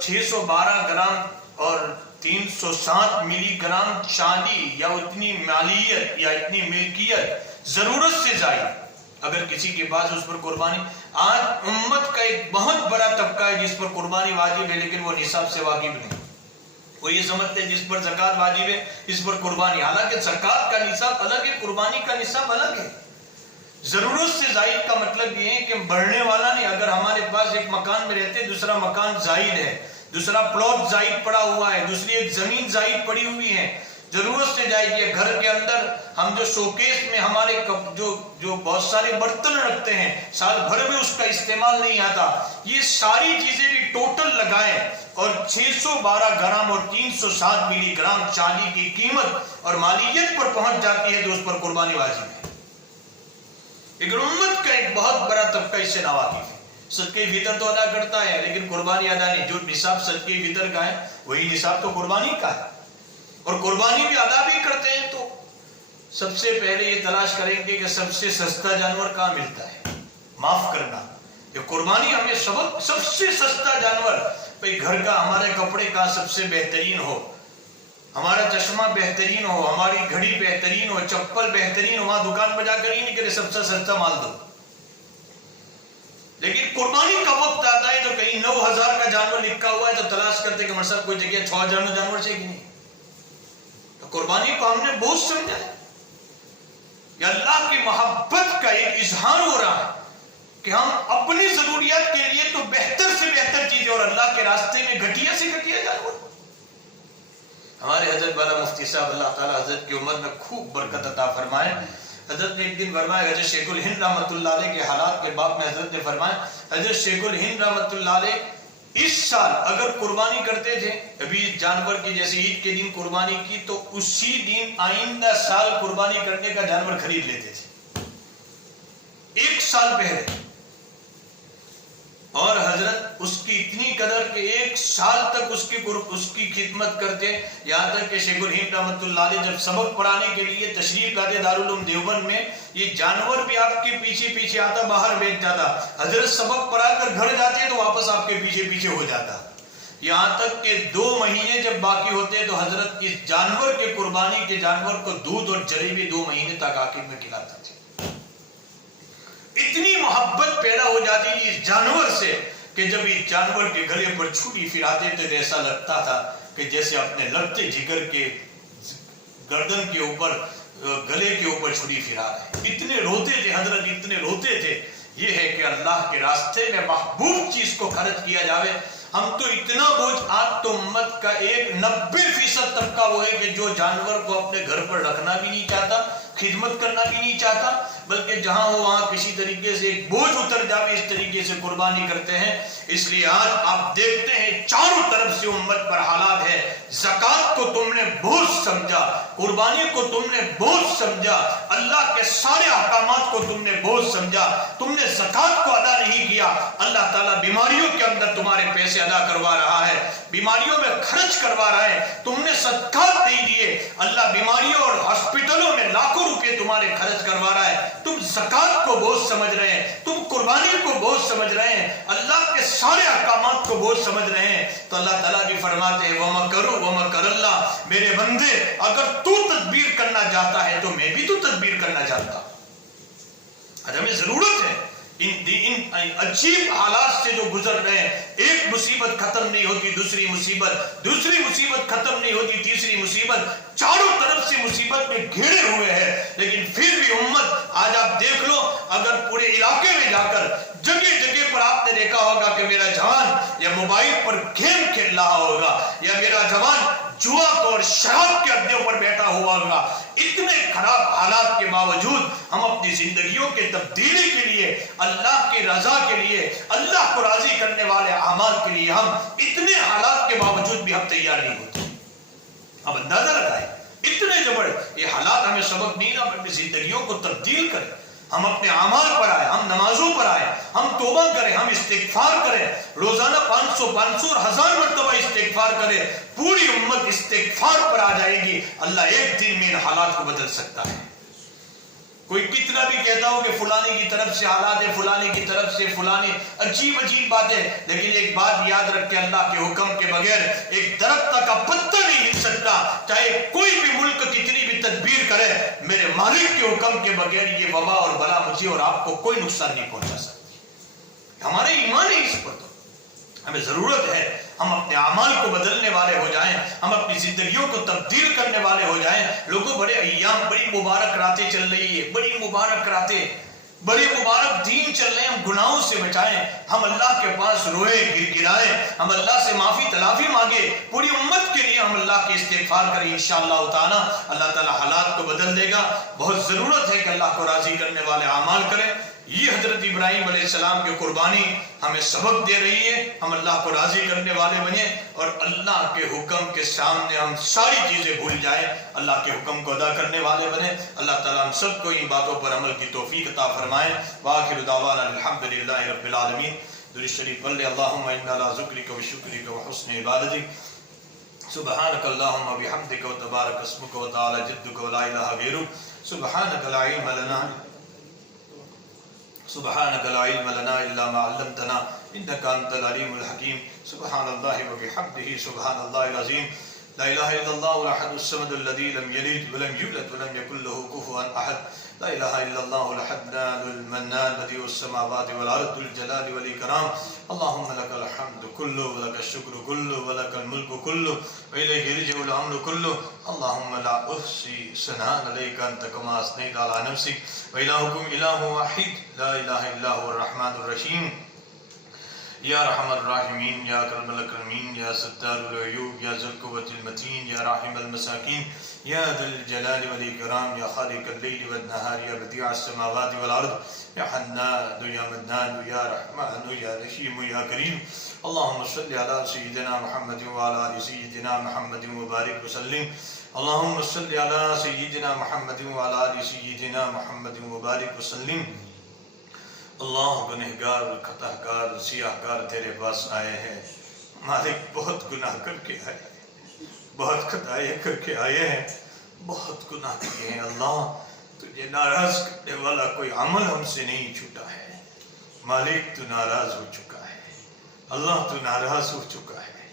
612 گرام اور 307 ملی گرام چاندی یا اتنی مالیت یا اتنی ملکیت ضرورت سے زائد اگر کسی کے پاس اس پر قربانی. آج امت کا ایک بہت بڑا طبقہ ہے جس پر قربانی واجب ہے, لیکن وہ نصاب سے واقف نہیں. وہ یہ سمجھتے ہیں جس پر زکوٰۃ واجب ہے اس پر قربانی, حالانکہ زکوٰۃ کا نصاب الگ ہے, قربانی کا نصاب الگ ہے. ضرورت سے زائد کا مطلب یہ ہے کہ بڑھنے والا نہیں. اگر ہمارے پاس ایک مکان میں رہتے, دوسرا مکان زائد ہے, دوسرا پلاٹ زائد پڑا ہوا ہے, دوسری ایک زمین زائد پڑی ہوئی ہے, ضرورت سے جائے گی. گھر کے اندر ہم جو شوکیس میں ہمارے جو بہت سارے برتن رکھتے ہیں, سال بھر میں اس کا استعمال نہیں آتا, یہ ساری چیزیں بھی ٹوٹل لگائیں اور 612 گرام اور 307 ملی گرام چاندی کی قیمت اور مالیت پر پہنچ جاتی ہے تو اس پر قربانی واجب ہے. لیکن امت کا ایک بہت بڑا طبقہ اس سے ناواقف ہے. صدقے فطر تو ادا کرتا ہے لیکن قربانی ادا نہیں. جو نصاب صدقے فطر کا ہے وہی نصاب تو قربانی کا ہے, اور قربانی بھی ادا بھی کرتے ہیں تو سب سے پہلے یہ تلاش کریں گے کہ سب سے سستا جانور کہاں ملتا ہے. معاف کرنا, یہ قربانی ہمیں سب سے سستا جانور, بھئی گھر کا ہمارے کپڑے کا سب سے بہترین ہو, ہمارا چشمہ بہترین ہو, ہماری گھڑی بہترین ہو, چپل بہترین ہو, وہاں دکان پہ جا کر ہی نہیں کرے سب سے سستا مال دو. لیکن قربانی کا وقت آتا ہے تو کہیں 9000 کا جانور لکھا ہوا ہے تو تلاش کرتے کہ مرسل کوئی جگہ 6000 میں جانور چاہیے نہیں. تو قربانی کو ہم نے بہت سمجھا ہے. یہ اللہ کی محبت کا ایک اظہار ہو رہا ہے کہ ہم اپنی ضروریات کے لیے تو بہتر سے بہتر چیزیں اور اللہ کے راستے میں گھٹیا سے گھٹیا جانور. ہمارے حضرت والا مفتی صاحب اللہ تعالیٰ حضرت کی عمر میں خوب برکت عطا فرمائے. حضرت نے ایک دن فرمایا, حضرت شیخ الہند رحمۃ اللہ علیہ کے حالات کے باب میں حضرت نے فرمایا, حضرت شیخ الہند رحمۃ اللہ علیہ اس سال اگر قربانی کرتے تھے, ابھی جانور کی جیسے عید کے دن قربانی کی تو اسی دن آئندہ سال قربانی کرنے کا جانور خرید لیتے تھے, ایک سال پہلے. اور حضرت اس کی اتنی قدر کہ 1 سال تک اس کی خدمت کرتے. یہاں تک کہ شیخ الہند رحمۃ اللہ علیہ جب سبق پڑھانے کے لیے تشریف لاتے دارالعلوم دیوبند میں، یہ جانور بھی آپ کے پیچھے پیچھے آتا، باہر بیٹھ جاتا. حضرت سبق پڑھا کر گھر جاتے تو واپس آپ کے پیچھے پیچھے ہو جاتا. یہاں تک کہ 2 مہینے جب باقی ہوتے تو حضرت اس جانور کے قربانی کے جانور کو دودھ اور جلیبی 2 مہینے تک آخر میں کھلاتا تھے. اتنی محبت پیدا ہو جاتی تھی اس جانور سے کہ جب اس جانور کے گلے پر چھری پھراتے تھے تو ایسا لگتا تھا کہ جیسے اپنے لگتے جگر کے گردن کے اوپر، گلے کے اوپر چھری پھرا رہے. اتنے روتے تھے حضرت، اتنے روتے تھے. یہ ہے کہ اللہ کے راستے میں محبوب چیز کو خرچ کیا جاوے. ہم تو اتنا بوجھ، آج تو امت کا 90% طبقہ وہ ہے کہ جو جانور کو اپنے گھر پر رکھنا بھی نہیں چاہتا، خدمت کرنا بھی نہیں چاہتا، بلکہ جہاں ہو وہاں کسی طریقے سے ایک بوجھ اتر جاوے اس طریقے سے قربانی کرتے ہیں. اس لیے آج آپ دیکھتے ہیں چاروں طرف سے امت پر حالات ہے. زکوٰۃ کو تم نے بوجھ سمجھا، قربانی کو تم نے بوجھ سمجھا، اللہ کے سارے احکامات کو تم نے بوجھ سمجھا، تم نے زکوٰۃ کو ادا نہیں کیا. اللہ تعالیٰ بیماریوں کے اندر تمہارے پیسے ادا کروا رہا ہے، بیماریوں میں خرچ کروا رہا ہے. تم نے صدقات نہیں دیے، اللہ بیماریوں اور ہاسپٹلوں میں لاکھوں روپے تمہارے خرچ کروا رہا ہے. تم زکوٰۃ کو بوجھ سمجھ رہے ہیں، تم قربانی کو بوجھ سمجھ رہے ہیں، اللہ کے سارے احکامات کو بوجھ سمجھ رہے ہیں. تو اللہ تعالیٰ بھی فرماتے ہیں وَمَكَرُوا وَمَكَرَ اللَّهُ، میرے بندے اگر تو تدبیر کرنا چاہتا ہے تو میں بھی تو تدبیر کرنا چاہتا ہوں. آج ہمیں ضرورت ہے ان عجیب حالات سے جو گزر رہے ہیں. ایک مصیبت ختم نہیں ہوتی، دوسری مصیبت ختم نہیں ہوتی، تیسری مصیبت، چاروں طرف سے مصیبت میں گھیرے ہوئے ہیں. لیکن پھر بھی امت، آج آپ دیکھ لو، اگر پورے علاقے میں جا کر جگہ جگہ پر آپ نے دیکھا ہوگا کہ میرا جوان یا موبائل پر گیم کھیل رہا ہوگا، یا میرا جوان جوا اور شراب کے اڈے پر بیٹھا ہوا ہوگا. اتنے خراب حالات کے باوجود ہم اپنی زندگیوں کے تبدیلی کے لیے، اللہ کی رضا کے لیے، اللہ کو راضی کرنے والے اعمال کے لیے، ہم اتنے حالات کے باوجود بھی ہم تیار نہیں ہوتے. اب اندازہ لگائیں اتنے جبڑ یہ حالات ہمیں سبق نہیں نہ اپنی زندگیوں کو تبدیل کریں. ہم اپنے اعمال پر آئے، ہم نمازوں پر آئے، ہم توبہ کریں، ہم استغفار کریں. روزانہ 500 اور 1000 مرتبہ استغفار کریں. پوری امت استغفار پر آ جائے گی. اللہ ایک دن میں ان حالات کو بدل سکتا ہے. کوئی کتنا بھی کہتا ہو کہ فلانے کی طرف سے حالات ہے، فلانے کی طرف سے فلانے، عجیب باتیں، لیکن ایک بات یاد رکھ کے اللہ کے حکم کے بغیر ایک درخت کا پتا نہیں ہل سکتا. چاہے کوئی بھی ملک کتنی بھی تدبیر کرے، میرے مالک کے حکم کے بغیر یہ وبا اور بلا مجھے اور آپ کو کوئی نقصان نہیں پہنچا سکتی. ہمارے ایمان ہے اس پر. تو ہمیں ضرورت ہے ہم اپنے اعمال کو بدلنے والے ہو جائیں، ہم اپنی زندگیوں کو تبدیل کرنے والے ہو جائیں. لوگوں بڑے ایام، بڑی مبارک راتیں چل رہی ہے، بڑی مبارک راتیں، بڑے مبارک دین چل رہے ہیں. ہم گناہوں سے بچائیں، ہم اللہ کے پاس روئے گر گرائیں، ہم اللہ سے معافی تلافی مانگے. پوری امت کے لیے ہم اللہ کے استغفار کریں. انشاءاللہ تعالی اللہ تعالی حالات کو بدل دے گا. بہت ضرورت ہے کہ اللہ کو راضی کرنے والے اعمال کریں. یہ حضرت ابراہیم علیہ السلام کی قربانی ہمیں سبق دے رہی ہے. ہم اللہ کو راضی کرنے والے بنیں اور اللہ کے حکم کے سامنے ہم ساری چیزیں بھول جائیں، اللہ کے حکم کو ادا کرنے والے بنیں. اللہ تعالیٰ ہم سب کو ان باتوں پر عمل کی توفیق عطا فرمائے. وآخر دعوانا الحمدللہ رب العالمین. درود شریف پڑھ لیں. اللہم انا علی ذکرک و شکرک و حسن عبادتک. سبحانک اللہم و بحمدک و تبارک اسمک و تعالی جدک و لا الہ غیرک. سبحانک لا علم لنا الا ما علمتنا انك انت العليم الحكيم. سبحان الله وبحمده سبحان الله العظيم. لا اله الا الله الاحد الصمد الذي لم يلد ولم يولد ولم يكن له كفوا احد. لا اله الا الله الحنان المنان بديع السماوات والارض ذو الجلال والاكرام. اللهم لك الحمد كله ولك الشكر كله ولك الملك كله واليك يرجع الامر كله. اللهم لا احصي ثناء عليك انت كما اثنيت على نفسك. والهكم اله واحد لا اله الا هو الرحمن الرحيم. یا رحم الراحمین، یا اکرم الاکرمین، یا ستار العیوب، یا ذو القوة المتین، یا راحم المساکین، یا ذا الجلال والاکرام، یا خالق اللیل والنہار، یا بدیع السماوات والارض، یا حنان یا منان یا رحمان یا رحیم یا کریم. اللہم صلی علی سیدنا محمد وعلی آل سیدنا محمد وبارک وسلم. اللہم صلی علی سیدنا محمد وعلی آل سیدنا محمد وبارک وسلم. اللہ گنہگار خطا کار سیاہ کار تیرے پاس آئے ہیں مالک، بہت گناہ کر کے آئے ہیں، بہت خطائیں کر کے آئے ہیں، بہت گناہ کیے ہیں۔ اللہ تجھے ناراض کرنے والا کوئی عمل ہم سے نہیں چھوٹا ہے مالک، تو ناراض ہو چکا ہے اللہ، تو ناراض ہو چکا ہے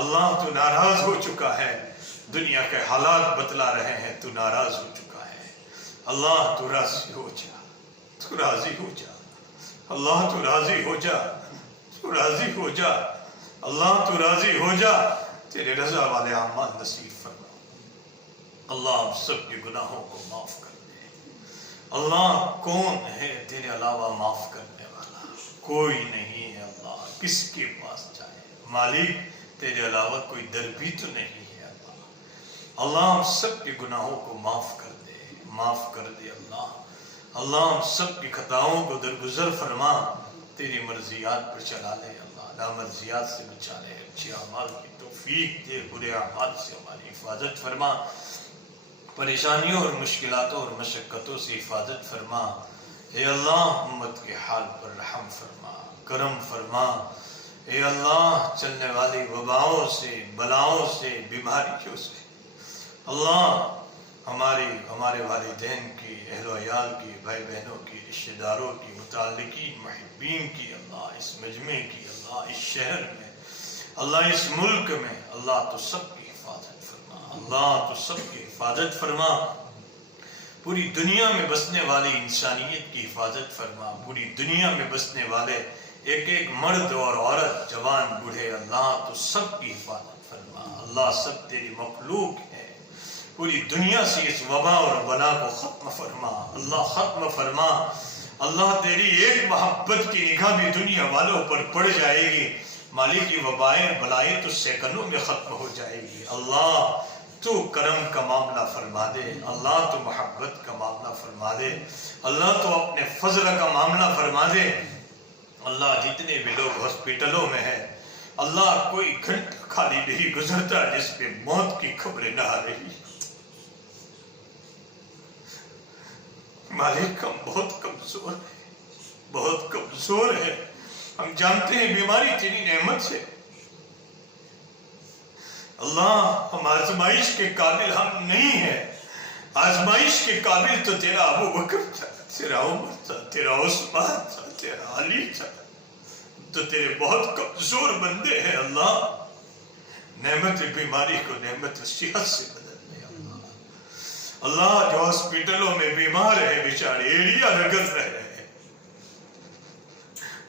اللہ، تو ناراض ہو چکا ہے۔ دنیا کے حالات بتلا رہے ہیں تو ناراض ہو چکا ہے اللہ، تو راضی ہو جا، تو راضی ہو جا اللہ، تو راضی ہو جا، تو راضی ہو جا اللہ، تو راضی ہو جا، تیرے رضا والے اعمال نصیب فرما اللہ، ہم سب کے گناہوں کو معاف کر دے اللہ۔ کون ہے تیرے علاوہ معاف کرنے والا؟ کوئی نہیں ہے اللہ، کس کے پاس جائے مالک، تیرے علاوہ کوئی در بھی تو نہیں ہے اللہ۔ اللہ ہم سب کے گناہوں کو معاف کر دے، معاف کر دے اللہ۔ اللہ ہم سب کی خطاؤں کو درگزر فرما، تیری مرضیات پر چلا لے اللہ، نامرضیات سے بچا لے، اچھے اعمال کی توفیق دے، برے اعمال سے ہماری حفاظت فرما، پریشانیوں اور مشکلاتوں اور مشقتوں سے حفاظت فرما۔ اے اللہ امت کے حال پر رحم فرما، کرم فرما۔ اے اللہ چلنے والی وباؤں سے، بلاؤں سے، بیماریوں سے اللہ ہمارے والدین کی، اہل و عیال کی، بھائی بہنوں کی، رشتہ داروں کی، متعلقین، محبین کی اللہ، اس مجمع کی اللہ، اس شہر میں اللہ، اس ملک میں اللہ، تو سب کی حفاظت فرما اللہ، تو سب کی حفاظت فرما۔ پوری دنیا میں بسنے والی انسانیت کی حفاظت فرما، پوری دنیا میں بسنے والے ایک ایک مرد اور عورت، جوان بوڑھے اللہ، تو سب کی حفاظت فرما اللہ، سب تیری مخلوق ہے۔ پوری دنیا سے اس وبا اور بلا کو ختم فرما اللہ، ختم فرما اللہ۔ تیری ایک محبت کی نگاہ بھی دنیا والوں پر پڑ جائے گی مالک، کی وبائیں بلائیں تو سیکنڈوں میں ختم ہو جائے گی اللہ۔ تو کرم کا معاملہ فرما دے اللہ، تو محبت کا معاملہ فرما دے اللہ، تو اپنے فضل کا معاملہ فرما دے اللہ۔ جتنے بھی لوگ ہاسپٹلوں میں ہیں اللہ، کوئی گھنٹہ خالی نہیں گزرتا جس پہ موت کی خبریں نہ آ رہی مالک، ہم بہت کمزور ہیں، بہت کمزور ہیں، ہم جانتے ہیں بیماری تیری نعمت ہے اللہ۔ ہم آزمائش کے قابل ہم نہیں ہیں، آزمائش کے قابل تو تیرا ابو بکر تھا، تیرا عمر تھا، تیرا عثمان تھا، تیرا علی تھا، تو تیرے بہت کمزور بندے ہیں اللہ۔ نعمت بیماری کو نعمت صحت سے بدل دے اللہ۔ اللہ جو ہاسپٹلوں میں بیمار ہے بیچارے ایڑیاں رگڑ رہے ہیں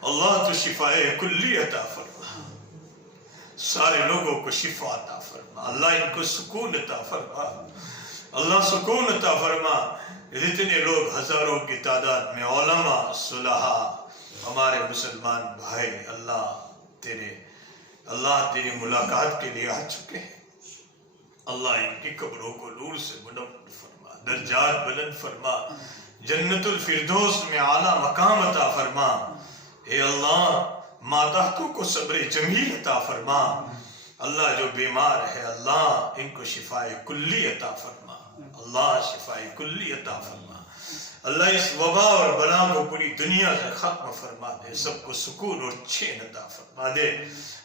اللہ، تو شفائے کلی عطا فرما، سارے لوگوں کو شفا عطا فرما اللہ، ان کو سکون عطا فرما اللہ، سکون عطا فرما۔ جتنے لوگ ہزاروں کی تعداد میں علماء، صلحاء، ہمارے مسلمان بھائی اللہ تیری ملاقات کے لیے آ چکے ہیں اللہ، ان کی قبروں کو نور سے منور فرما، درجات بلند فرما، جنت الفردوس میں اعلیٰ مقام عطا فرما۔ اے اللہ ماتحتوں کو صبر جمیل عطا فرما اللہ، جو بیمار ہے اللہ ان کو شفائے کلی عطا فرما اللہ، شفائے کلی عطا فرما اللہ۔ اس وبا اور بلا کو پوری دنیا سے ختم فرما دے، سب کو سکون اور چین عطا فرما دے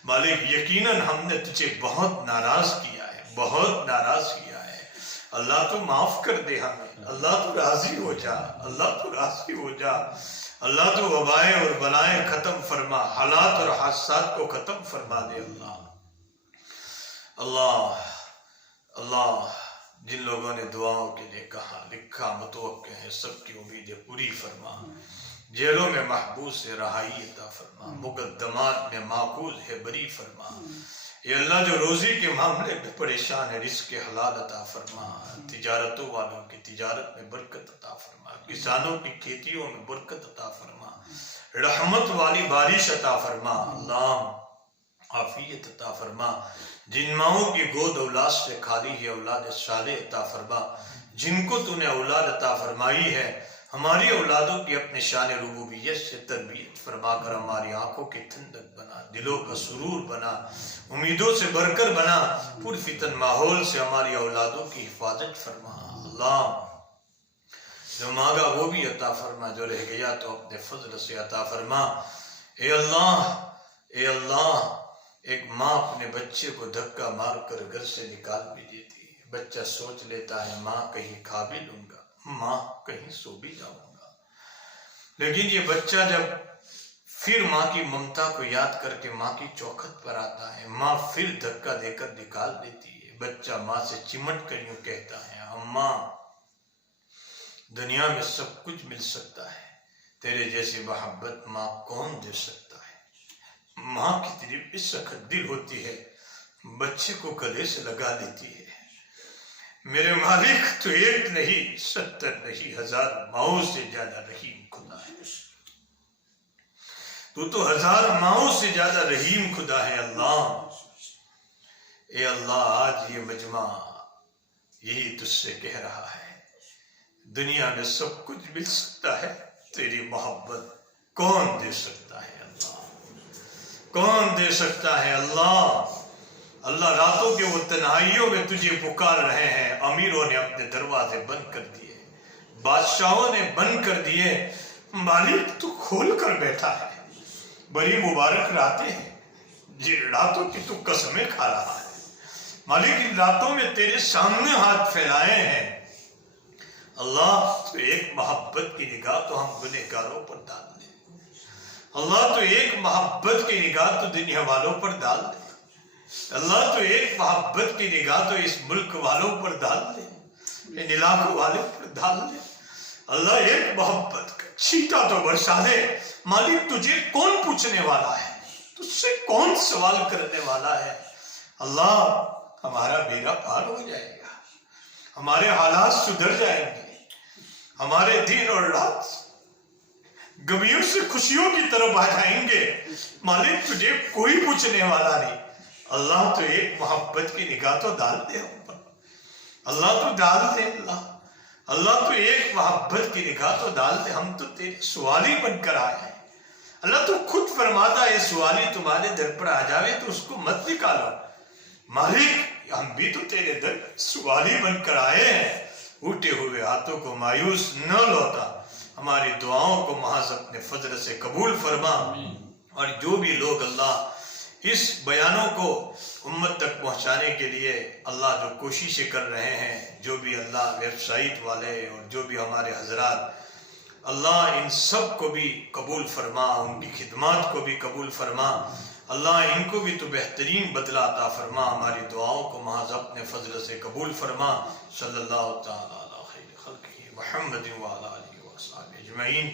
مالک۔ یقیناً ہم نے تجھے بہت ناراض کیا ہے، بہت ناراض کیا ہے اللہ، تو معاف کر دے ہمیں اللہ، تو راضی ہو جا اللہ، تو راضی ہو جا اللہ، تو وبائیں اور بلائیں ختم فرما، حالات اور حادثات کو ختم فرما دے اللہ۔ اللہ جن لوگوں نے دعاؤں کے لیے کہا لکھا متوقع ہے، سب کی امیدیں پوری فرما، جیلوں میں محبوس ہے رہائی عطا فرما، مقدمات میں ماخوذ ہے بری فرما۔ یہ اللہ جو روزی کے معاملے میں پریشان ہے رزق حلال عطا فرما، تجارتوں والوں کی تجارت میں برکت عطا فرما، کسانوں کی کھیتیوں میں برکت عطا فرما، رحمت والی بارش عطا فرما اللہ، عافیت عطا فرما۔ جن ماؤں کی گود اولاد سے خالی ہے اولاد صالح عطا فرما، جن کو تو نے اولاد عطا فرمائی ہے ہماری اولادوں کی اپنے شان ربوبیت سے تربیت فرما کر ہماری آنکھوں کی ٹھنڈک بنا، دلوں کا سرور بنا، امیدوں سے بھر کر بنا، پر فتن ماحول سے ہماری اولادوں کی حفاظت فرما اللہ۔ جو مانگا وہ بھی عطا فرما، جو رہ گیا تو اپنے فضل سے عطا فرما۔ اے اللہ، ایک ماں اپنے بچے کو دھکا مار کر گھر سے نکال بھی دیتی ہے۔ بچہ سوچ لیتا ہے ماں کہیں کھا بھی لوں گا، ماں کہیں سو بھی جاؤں گا، لیکن یہ بچہ جب پھر ماں کی ممتا کو یاد کر کے ماں کی چوکھٹ پر آتا ہے، ماں پھر دھکا دے کر نکال دیتی ہے۔ بچہ ماں سے چمٹ کر یوں کہتا ہے، اماں دنیا میں سب کچھ مل سکتا ہے، تیرے جیسی محبت ماں کون دے سکتا ہے۔ ماں کتنی بھی سخت دل ہوتی ہے، بچے کو گلے سے لگا لیتی ہے۔ میرے مالک تو ایک نہیں 70 نہیں 1000 ماؤں سے زیادہ رحیم خدا ہے، تو 1000 ماؤں سے زیادہ رحیم خدا ہے۔ اللہ، اے اللہ، آج یہ مجمع یہی تجھ سے کہہ رہا ہے، دنیا میں سب کچھ مل سکتا ہے، تیری محبت کون دے سکتا ہے؟ اللہ کون دے سکتا ہے؟ اللہ، راتوں کے وہ تنہائیوں میں تجھے پکار رہے ہیں، امیروں نے اپنے دروازے بند کر دیے، بادشاہوں نے بند کر دیے، مالک تو کھول کر بیٹھا ہے۔ بڑی مبارک راتیں ہیں جن راتوں کی تو قسمیں کھا رہا ہے، مالک ان راتوں میں تیرے سامنے ہاتھ پھیلائے ہیں۔ اللہ، تو ایک محبت کی نگاہ تو ہم گنہگاروں پر ڈال دے، اللہ تو ایک محبت کی نگاہ تو دنیا والوں پر ڈال دے، اللہ تو ایک محبت کی نگاہ تو اس ملک والوں پر ڈال دے، ان علاقوں والوں پر ڈال دے۔ اللہ ایک محبت کا چھینٹا تو برسا دے۔ مالک تجھے کون پوچھنے والا ہے، تجھ سے کون سوال کرنے والا ہے؟ اللہ ہمارا بیڑا پار ہو جائے گا، ہمارے حالات سدھر جائیں گے، ہمارے دن اور رات غمیوں سے خوشیوں کی طرف آ جائیں گے۔ مالک تجھے کوئی پوچھنے والا نہیں۔ اللہ تو ایک محبت کی نگاہ تو ڈال دے ہم پر، اللہ تو ڈال دے۔ اللہ تو ایک محبت کی نگاہ تو ڈال دے، ہم تو تیرے سوالی بن کر آئے ہیں۔ اللہ تو خود فرماتا ہے سوالی تمہارے در پر آ جاوے تو اس کو مت نکالو۔ مالک ہم بھی تو تیرے در سوالی بن کر آئے ہیں، اٹھے ہوئے ہاتھوں کو مایوس نہ لوٹا، ہماری دعاؤں کو محض اپنے فضل سے قبول فرما۔ اور جو بھی لوگ اللہ اس بیانوں کو امت تک پہنچانے کے لیے اللہ جو کوششیں کر رہے ہیں، جو بھی اللہ ویب سائٹ والے اور جو بھی ہمارے حضرات، اللہ ان سب کو بھی قبول فرما، ان کی خدمات کو بھی قبول فرما۔ اللہ ان کو بھی تو بہترین بدلہ عطا فرما، ہماری دعاؤں کو محض اپنے فضل سے قبول فرما۔ صلی اللہ تعالی علی خیر خلقہ محمد وعلی آلہ وصحبہ اجمعین۔